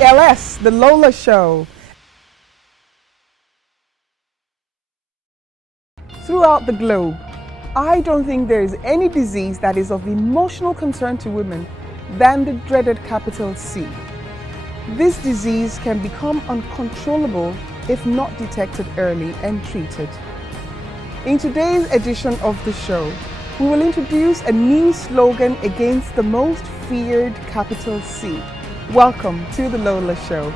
TLS, the Lola Show. Throughout the globe, I don't think there is any disease that is of emotional concern to women than the dreaded capital C. This disease can become uncontrollable if not detected early and treated. In today's edition of the show, we will introduce a new slogan against the most feared capital C. Welcome to the Lola Show.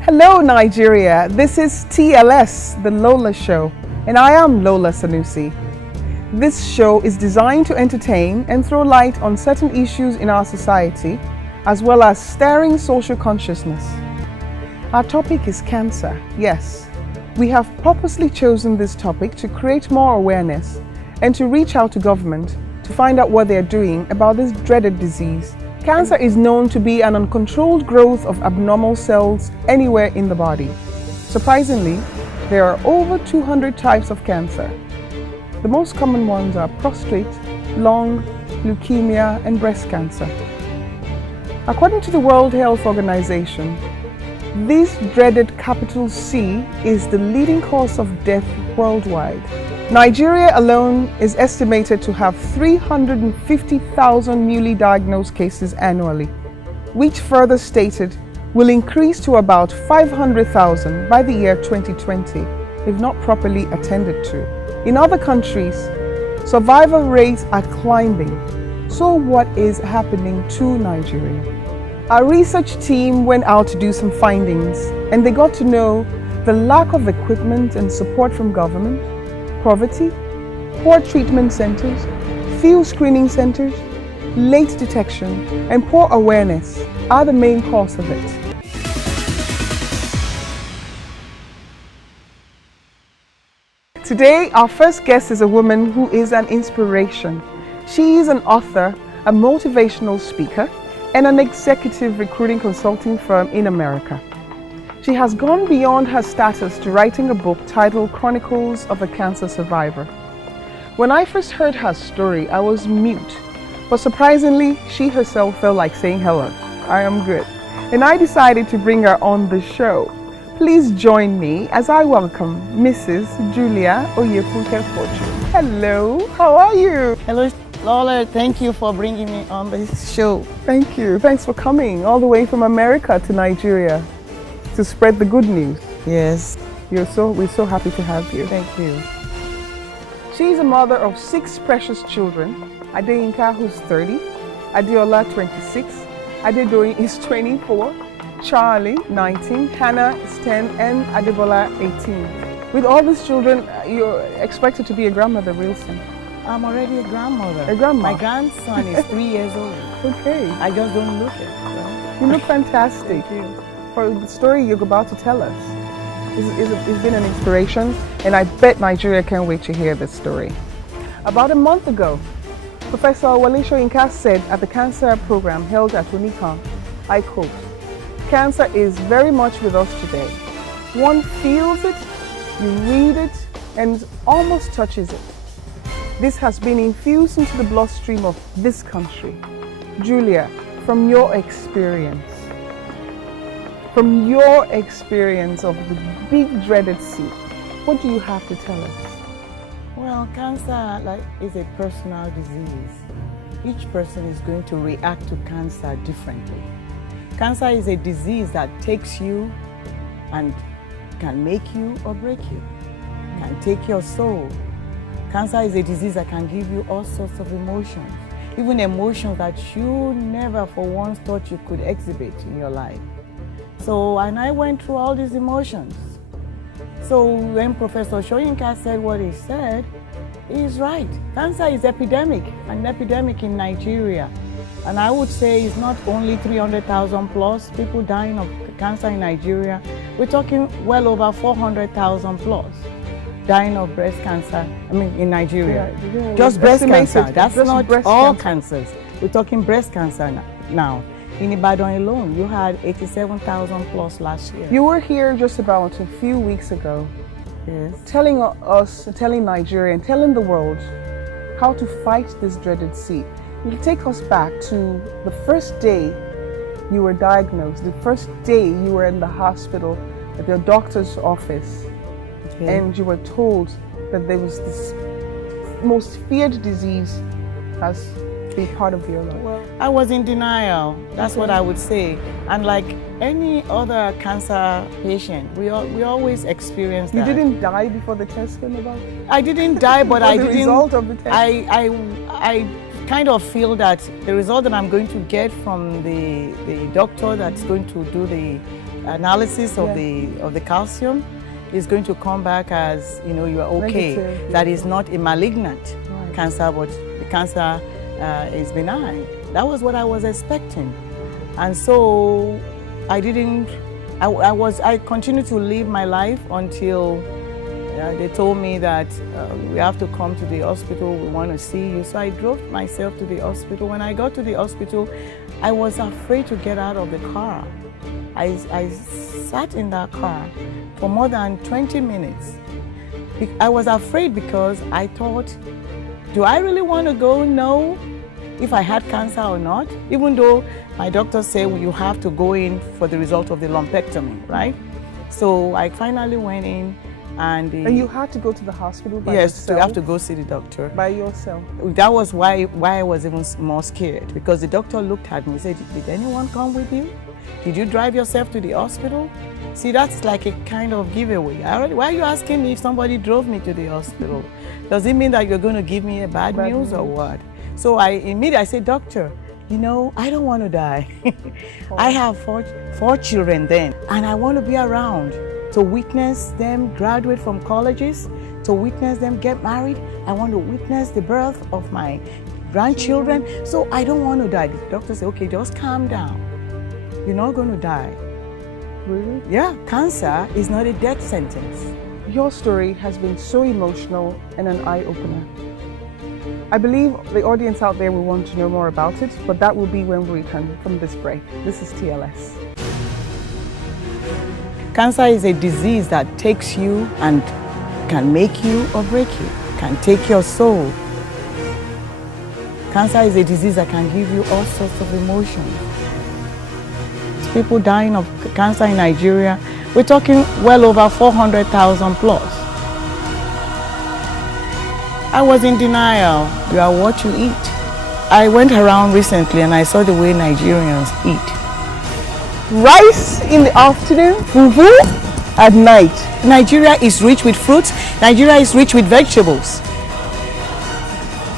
Hello Nigeria, this is TLS, the Lola Show, and I am Lola Sanusy. This show is designed to entertain and throw light on certain issues in our society, as well as stirring social consciousness. Our topic is cancer. Yes, we have purposely chosen this topic to create more awareness and to reach out to government to find out what they're doing about this dreaded disease. Cancer is known to be an uncontrolled growth of abnormal cells anywhere in the body. Surprisingly, there are over 200 types of cancer. The most common ones are prostate, lung, leukemia, and breast cancer. According to the World Health Organization, this dreaded capital C is the leading cause of death worldwide. Nigeria alone is estimated to have 350,000 newly diagnosed cases annually, which further stated will increase to about 500,000 by the year 2020 if not properly attended to. In other countries, survival rates are climbing. So what is happening to Nigeria? Our research team went out to do some findings, and they got to know the lack of equipment and support from government, poverty, poor treatment centers, few screening centers, late detection, and poor awareness are the main cause of it. Today, our first guest is a woman who is an inspiration. She is an author, a motivational speaker, and an executive recruiting consulting firm in America. She has gone beyond her status to writing a book titled Chronicles of a Cancer Survivor. When I first heard her story, I was mute, but surprisingly, she herself felt like saying hello. I am good. And I decided to bring her on the show. Please join me as I welcome Mrs. Julia Oyefunke Fortune. Hello, how are you? Hello, Lola. Thank you for bringing me on this show. Thank you. Thanks for coming all the way from America to Nigeria to spread the good news. Yes. We're so happy to have you. Thank you. She's a mother of 6 precious children. Adeyinka, who's 30, Adeola, 26, Adedoyin is 24, Charlie, 19, Hannah is 10, and Adebola, 18. With all these children, you're expected to be a grandmother real soon. I'm already a grandmother. A grandma? My grandson is 3 years old. Okay. I just don't look it. So. You look fantastic. Thank you. For the story you're about to tell us. It's been an inspiration, and I bet Nigeria can't wait to hear this story. About a month ago, Professor Wale Soyinka said at the cancer program held at Unikan, I quote, "Cancer is very much with us today. One feels it, you read it, and almost touches it. This has been infused into the bloodstream of this country." Julia, from your experience of the big dreaded C, what do you have to tell us? Well, cancer is a personal disease. Each person is going to react to cancer differently. Cancer is a disease that takes you and can make you or break you, can take your soul. Cancer is a disease that can give you all sorts of emotions, even emotions that you never for once thought you could exhibit in your life. So, and I went through all these emotions. So when Professor Soyinka said what he said, he's right. Cancer is an epidemic in Nigeria. And I would say it's not only 300,000 plus people dying of cancer in Nigeria. We're talking well over 400,000 plus dying of breast cancer, in Nigeria. Yeah, just breast cancer. That's just not breast all cancer. cancers. We're talking breast cancer now. In Ibadan alone, you had 87,000 plus last year. You were here just about a few weeks ago, Yes. telling Nigeria and telling the world how to fight this dreaded C. You'll take us back to the first day you were diagnosed, the first day you were in the hospital at your doctor's office, and you were told that there was this most feared disease as be part of your life. Well, I was in denial. That's what I would say. And like any other cancer patient, we always experience that. You didn't die before the test came about? I didn't die, but I didn't. The result of the test. I kind of feel that the result that I'm going to get from the doctor that's going to do the analysis of the calcium is going to come back as, you know, you are okay. Negative. That is not a malignant cancer, but the cancer is benign. That was what I was expecting. And so I continued to live my life until they told me that we have to come to the hospital, we want to see you. So I drove myself to the hospital. When I got to the hospital, I was afraid to get out of the car. I sat in that car for more than 20 minutes. I was afraid because I thought, do I really want to go know if I had cancer or not? Even though my doctor said, well, you have to go in for the result of the lumpectomy, right? So I finally went in and you had to go to the hospital by yourself? Yes, you have to go see the doctor. By yourself? That was why I was even more scared, because the doctor looked at me and said, did anyone come with you? Did you drive yourself to the hospital? See, that's like a kind of giveaway. Why are you asking me if somebody drove me to the hospital? Does it mean that you're going to give me a bad news or what? So I said, doctor, you know, I don't want to die. I have four children then, and I want to be around to witness them graduate from colleges, to witness them get married. I want to witness the birth of my grandchildren. So I don't want to die. The doctor said, okay, just calm down. You're not going to die. Really? Yeah, cancer is not a death sentence. Your story has been so emotional and an eye-opener. I believe the audience out there will want to know more about it, but that will be when we return from this break. This is TLS. Cancer is a disease that takes you and can make you or break you, can take your soul. Cancer is a disease that can give you all sorts of emotions. People dying of cancer in Nigeria, we're talking well over 400,000 plus. I was in denial. You are what you eat. I went around recently and I saw the way Nigerians eat. Rice in the afternoon, fufu at night. Nigeria is rich with fruits. Nigeria is rich with vegetables.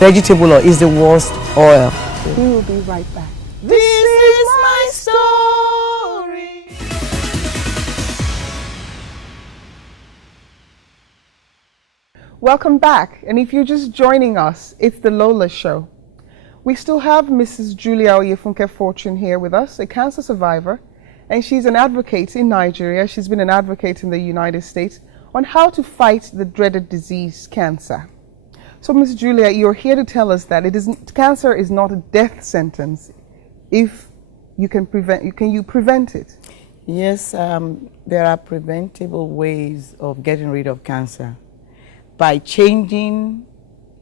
Vegetable oil is the worst oil. We will be right back. This is my story. Welcome back, and if you're just joining us, it's the Lola Show. We still have Mrs. Julia Oyefunke Fortune here with us, a cancer survivor, and she's an advocate in Nigeria. She's been an advocate in the United States on how to fight the dreaded disease, cancer. So, Ms. Julia, you're here to tell us that cancer is not a death sentence if you can prevent. Can you prevent it? Yes, there are preventable ways of getting rid of cancer by changing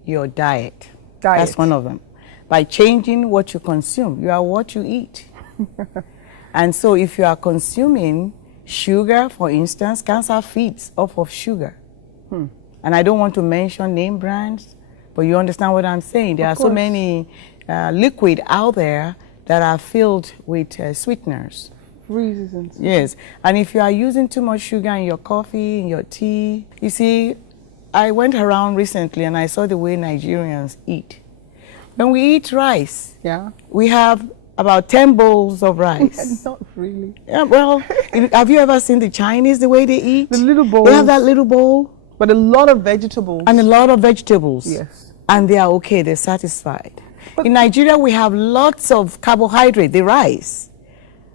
your diet. That's one of them. By changing what you consume. You are what you eat. And so if you are consuming sugar, for instance, cancer feeds off of sugar. And I don't want to mention name brands, but you understand what I'm saying. There are so many liquid out there that are filled with sweeteners. Reasons. Yes, and if you are using too much sugar in your coffee, in your tea, you see, I went around recently and I saw the way Nigerians eat. When we eat rice, we have about 10 bowls of rice. Not really. Yeah, well, have you ever seen the Chinese, the way they eat? The little bowl. They have that little bowl. But a lot of vegetables. And a lot of vegetables. Yes. And they are okay, they're satisfied. But in Nigeria, we have lots of carbohydrate, the rice,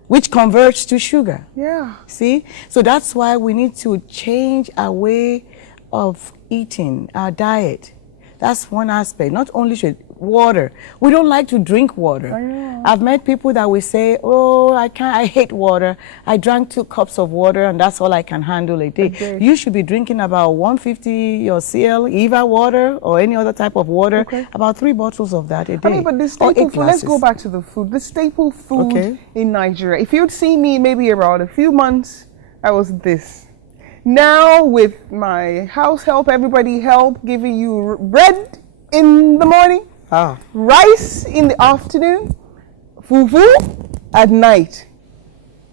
which converts to sugar. Yeah. See? So that's why we need to change our way of eating, our diet. That's one aspect. Not only should water. We don't like to drink water. I know. I've met people that will say, oh, I hate water. I drank 2 cups of water and that's all I can handle a day. You should be drinking about 150 or CL, Eva water or any other type of water, about 3 bottles of that a day. I mean, but the staple food, let's go back to the food. The staple food in Nigeria. If you'd see me maybe around a few months, I was this. Now with my house help, everybody help, giving you bread in the morning, rice in the afternoon, fufu at night.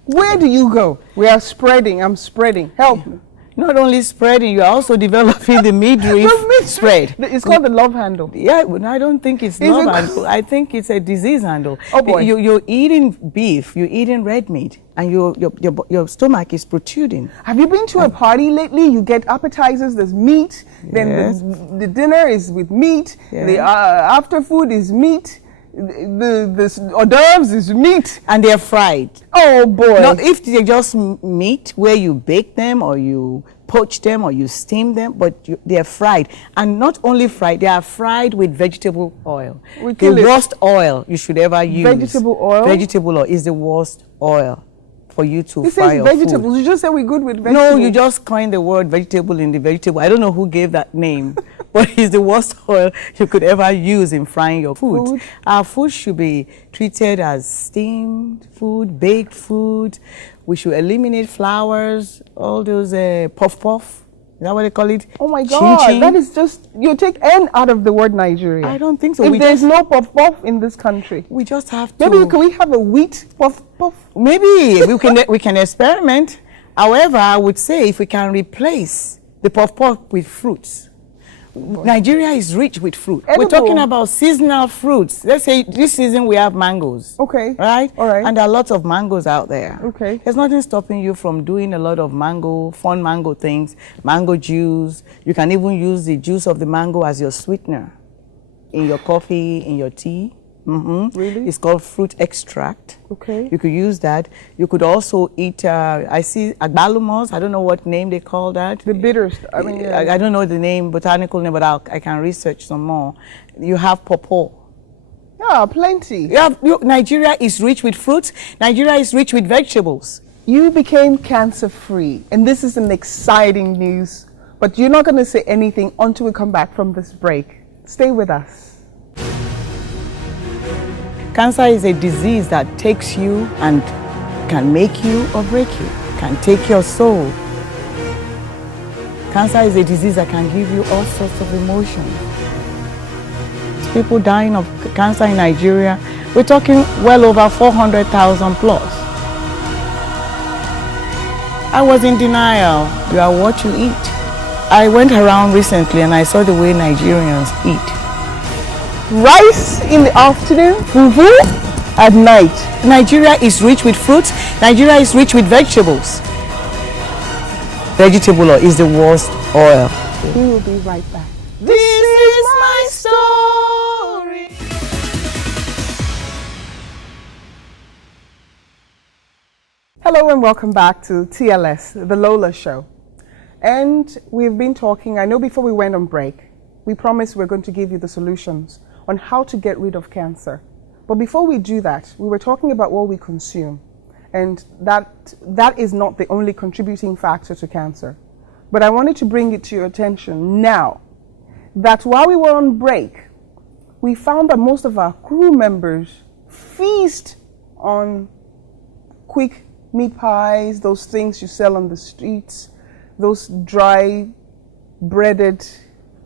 Where do you go? We are spreading. I'm spreading. Help me. Not only spreading, you're also developing the midriff spread. It's called the love handle. Yeah, but I don't think it's love handle. I think it's a disease handle. Oh boy. You're eating beef, you're eating red meat, and your stomach is protruding. Have you been to a party lately? You get appetizers, there's meat, then the dinner is with meat, the after food is meat, the hors d'oeuvres is meat. And they're fried. Oh boy. Not if they're just meat where you bake them or you poach them or you steam them, but they're fried. And not only fried, they are fried with vegetable oil. The worst oil you should ever use. Vegetable oil? Vegetable oil is the worst oil for you to fry your vegetables. food. You just said we're good with vegetables. No, you just coined the word vegetable in the vegetable. I don't know who gave that name, but it's the worst oil you could ever use in frying your food. Our food should be treated as steamed food, baked food. We should eliminate flours, all those puff-puff. Is that what they call it? Oh my God, chin. That is just, you take N out of the word Nigeria. I don't think so. If there's no puff-puff in this country. We just have to. Maybe can we have a wheat puff-puff? Maybe we can experiment. However, I would say if we can replace the puff-puff with fruits. Nigeria is rich with fruit. Edible. We're talking about seasonal fruits. Let's say this season we have mangoes. Okay. Right? All right. And there are lots of mangoes out there. Okay. There's nothing stopping you from doing a lot of fun mango things, mango juice. You can even use the juice of the mango as your sweetener in your coffee, in your tea. Really? It's called fruit extract. Okay. You could use that. You could also eat, I see agbalumos. I don't know what name they call that. The bitters. I mean, I don't know the name, botanical name, but I can research some more. You have pawpaw. Yeah, plenty. Nigeria is rich with fruits. Nigeria is rich with vegetables. You became cancer-free, and this is an exciting news. But you're not going to say anything until we come back from this break. Stay with us. Cancer is a disease that takes you and can make you or break you, can take your soul. Cancer is a disease that can give you all sorts of emotions. There's people dying of cancer in Nigeria. We're talking well over 400,000 plus. I was in denial. You are what you eat. I went around recently and I saw the way Nigerians eat. Rice in the afternoon, fufu at night. Nigeria is rich with fruits. Nigeria is rich with vegetables. Vegetable oil is the worst oil. We will be right back. This is my story. Hello and welcome back to TLS, the Lola Show. And we've been talking, I know before we went on break, we promised we're going to give you the solutions on how to get rid of cancer. But before we do that, we were talking about what we consume. And that is not the only contributing factor to cancer. But I wanted to bring it to your attention now that while we were on break, we found that most of our crew members feast on quick meat pies, those things you sell on the streets, those dry breaded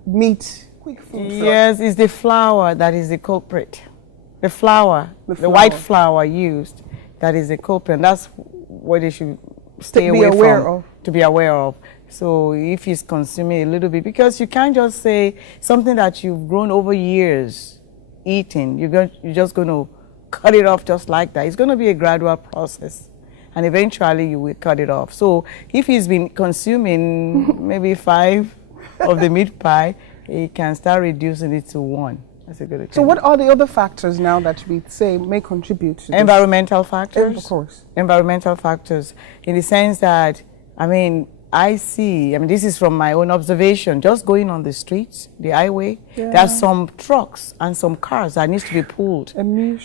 meat. Yes, it's the flour that is the culprit. The flour, the white flour used, that is the culprit. And that's what they should stay away from. To be aware of. So if he's consuming a little bit, because you can't just say something that you've grown over years eating, you're just going to cut it off just like that. It's going to be a gradual process. And eventually you will cut it off. So if he's been consuming maybe 5 of the meat pie, he can start reducing it to 1. That's a good example. So what are the other factors now that we say may contribute to environmental factors? Of course. Environmental factors in the sense that, I mean, I see, I mean, this is from my own observation, just going on the streets, the highway, Yeah. there are some trucks and some cars that needs to be pulled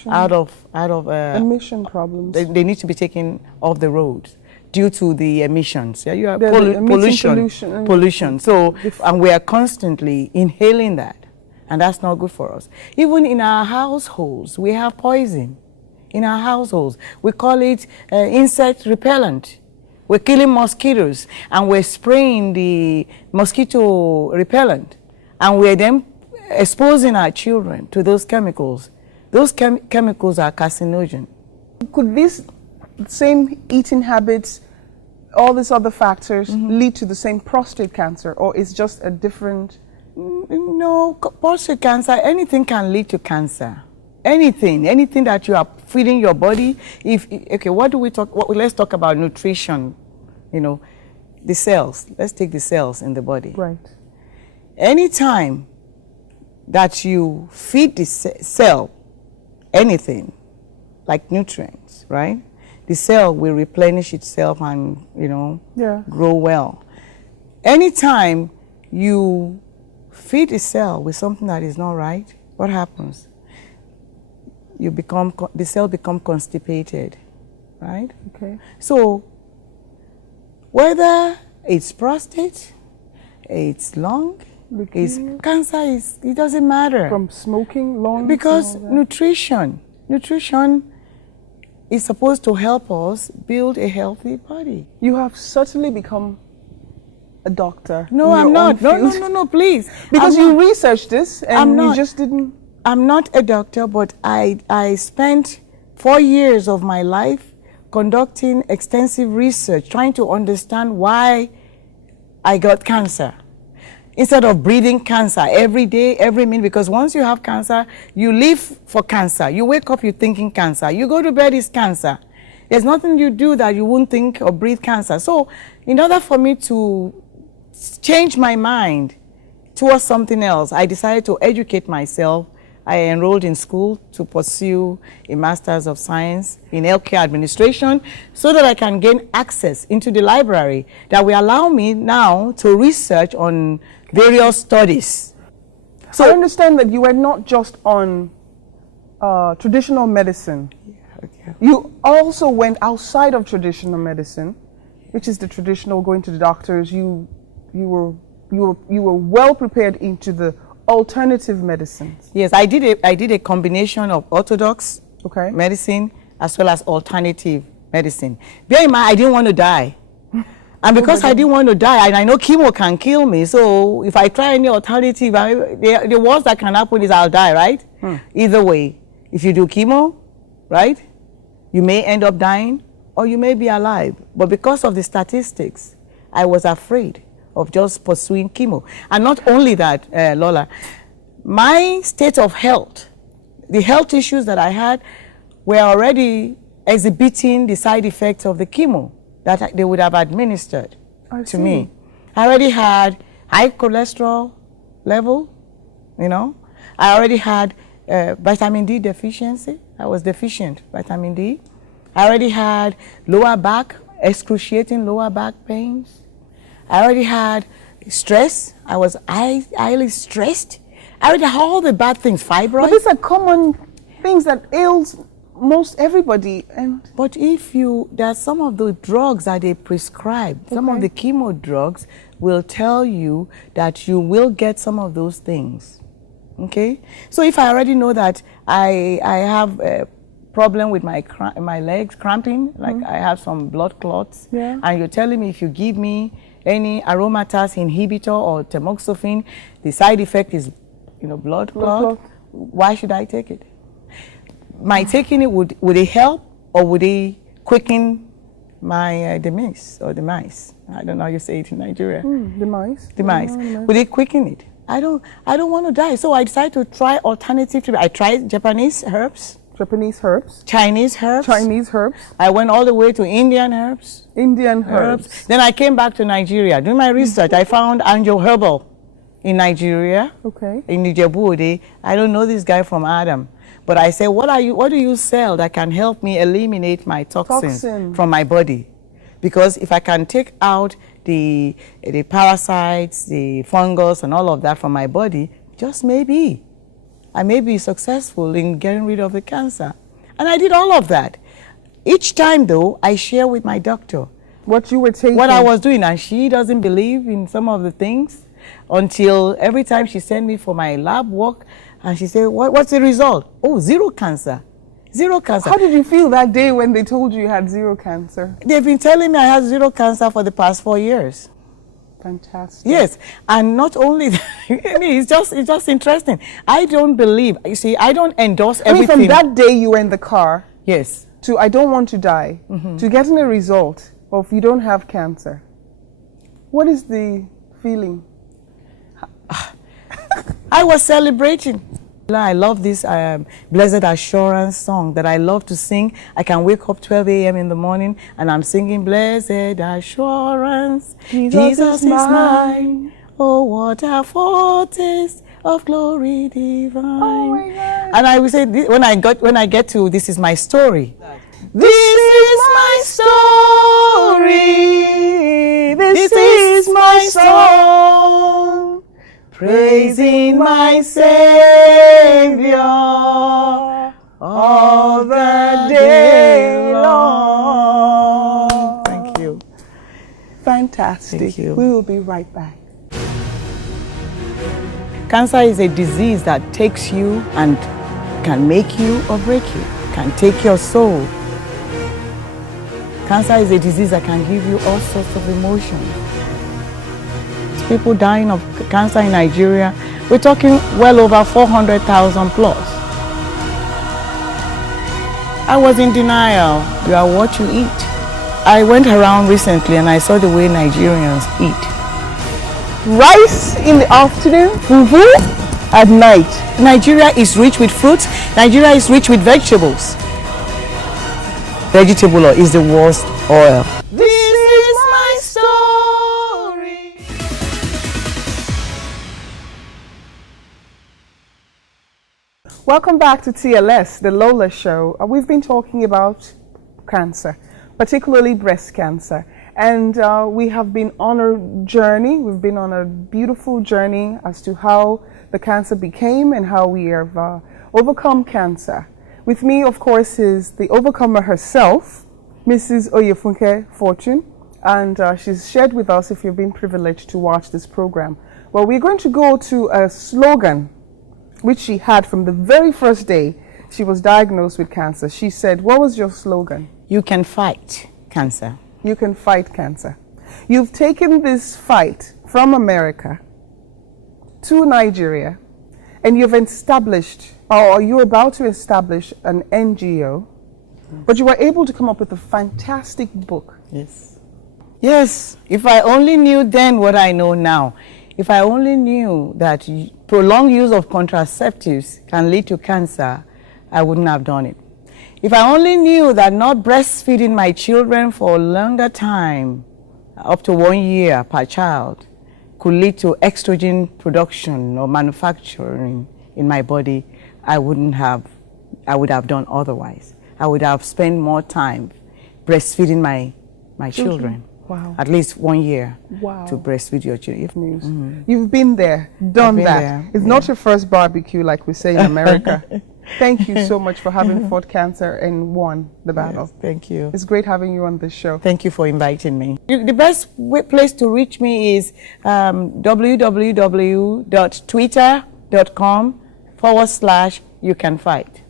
out of emission problems. They need to be taken off the road due to the emissions. Yeah, you are pollution. Pollution. So, and we are constantly inhaling that, and that's not good for us. Even in our households, we have poison. In our households, we call it insect repellent. We're killing mosquitoes and we're spraying the mosquito repellent, and we're then exposing our children to those chemicals. Those chemicals are carcinogen. Could these same eating habits, all these other factors, lead to the same prostate cancer, or is just a different? No, prostate cancer, anything can lead to cancer. Anything that you are feeding your body. Okay, what do we talk? Let's talk about nutrition. You know, the cells. Let's take the cells in the body. Right. Anytime that you feed the cell anything like nutrients, right? The cell will replenish itself and, you know, grow well. Anytime you feed the cell with something that is not right, what happens? The cell become constipated, right? Okay. So whether it's prostate, it's lung, it's cancer, it doesn't matter. From smoking, lungs, because nutrition is supposed to help us build a healthy body. You have certainly become a doctor. No, I'm not. No, please. Because you researched this and you just didn't. I'm not a doctor, but I spent 4 years of my life conducting extensive research, trying to understand why I got cancer. Instead of breathing cancer every day, every minute, because once you have cancer, you live for cancer. You wake up, you're thinking cancer. You go to bed, it's cancer. There's nothing you do that you won't think or breathe cancer. So in order for me to change my mind towards something else, I decided to educate myself. I enrolled in school to pursue a Master's of Science in Healthcare Administration so that I can gain access into the library that will allow me now to research on various studies. So I understand that you were not just on traditional medicine. Okay. You also went outside of traditional medicine, which is the traditional going to the doctors. You were well prepared into the alternative medicines. Yes, I did a combination of orthodox medicine as well as alternative medicine. Bear in mind, I didn't want to die. And because I didn't want to die, and I know chemo can kill me, so if I try any alternative, the worst that can happen is I'll die, right? Either way, if you do chemo, right, you may end up dying or you may be alive. But because of the statistics, I was afraid of just pursuing chemo. And not only that, Lola, my state of health, the health issues that I had were already exhibiting the side effects of the chemo that they would have administered to me. I already had high cholesterol level, you know. I already had vitamin D deficiency. I was deficient vitamin D. I already had lower back, excruciating lower back pains. I already had stress. I was highly stressed. I already had all the bad things, fibroids. But these are common things that ails most everybody. But there are some of the drugs that they prescribe, some of the chemo drugs will tell you that you will get some of those things. Okay? So if I already know that I have a problem with my legs cramping, like I have some blood clots, and you're telling me if you give me any aromatase inhibitor or tamoxifen, the side effect is, you know, blood clot, why should I take it? My taking it, would it help or would it quicken my demise or demise? I don't know how you say it in Nigeria. Demise. Demise. Would it quicken it? I don't want to die. So I decided to try alternative treatment. I tried Japanese herbs. Japanese herbs. Chinese herbs. Chinese herbs. I went all the way to Indian herbs. Indian herbs. Then I came back to Nigeria. Doing my research, I found Angel Herbal in Nigeria. Okay. In Ijebu-Ode. I don't know this guy from Adam. But I said, what do you sell that can help me eliminate my toxins from my body? Because if I can take out the parasites, the fungus, and all of that from my body, just maybe I may be successful in getting rid of the cancer. And I did all of that. Each time, though, I share with my doctor what you were taking, what I was doing, and she doesn't believe in some of the things until every time she sent me for my lab work, and she said, what's the result? Oh, 0 cancer. 0 cancer. How did you feel that day when they told you you had 0 cancer? They've been telling me I had 0 cancer for the past 4 years. Fantastic. Yes, and not only that, I mean, it's just interesting. I don't believe, you see, I don't endorse everything. I mean, from that day you were in the car, yes, to I don't want to die, to getting a result of you don't have cancer. What is the feeling? I was celebrating. I love this Blessed Assurance song that I love to sing. I can wake up 12 a.m. in the morning and I'm singing Blessed Assurance, Jesus is mine. Oh, what a foretaste of glory divine. Oh my God. And I would say, when I get to This Is My Story. This is my story. This is my song. Praising my Savior all the day long. Thank you. Fantastic. Thank you. We will be right back. Cancer is a disease that takes you and can make you or break you, can take your soul. Cancer is a disease that can give you all sorts of emotions. People dying of cancer in Nigeria, we're talking well over 400,000 plus. I was in denial. You are what you eat. I went around recently and I saw the way Nigerians eat. Rice in the afternoon, fufu at night. Nigeria is rich with fruits. Nigeria is rich with vegetables. Vegetable oil is the worst oil. This is my story. Welcome back to TLS, the Lola Show. We've been talking about cancer, particularly breast cancer. And we have been on a journey. We've been on a beautiful journey as to how the cancer became and how we have overcome cancer. With me, of course, is the overcomer herself, Mrs. Oyefunke Fortune. And she's shared with us, if you've been privileged to watch this program. Well, we're going to go to a slogan which she had from the very first day she was diagnosed with cancer. She said, what was your slogan? You can fight cancer. You can fight cancer. You've taken this fight from America to Nigeria, and you've established, or you're about to establish, an NGO, but you were able to come up with a fantastic book. Yes. Yes, if I only knew then what I know now, if I only knew that prolonged use of contraceptives can lead to cancer, I wouldn't have done it. If I only knew that not breastfeeding my children for a longer time, up to 1 year per child, could lead to estrogen production or manufacturing in my body, I would have done otherwise. I would have spent more time breastfeeding my children. Wow. At least 1 year Wow. to breastfeed your children. You've been there, done been that. there, It's not your first barbecue like we say in America. Thank you so much for having fought cancer and won the battle. Yes, thank you. It's great having you on this show. Thank you for inviting me. The best place to reach me is www.twitter.com/youcanfight.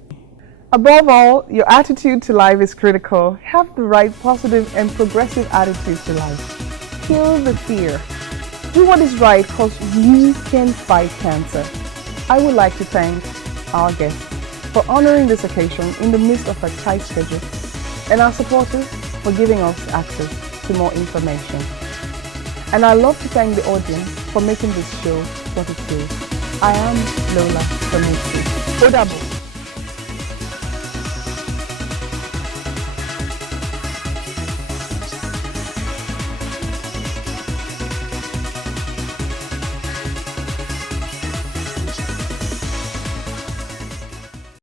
Above all, your attitude to life is critical. Have the right positive and progressive attitude to life. Kill the fear. Do what is right because you can fight cancer. I would like to thank our guest for honoring this occasion in the midst of a tight schedule, and our supporters for giving us access to more information. And I love to thank the audience for making this show what it is. I am Lola Sanusy. Odabo.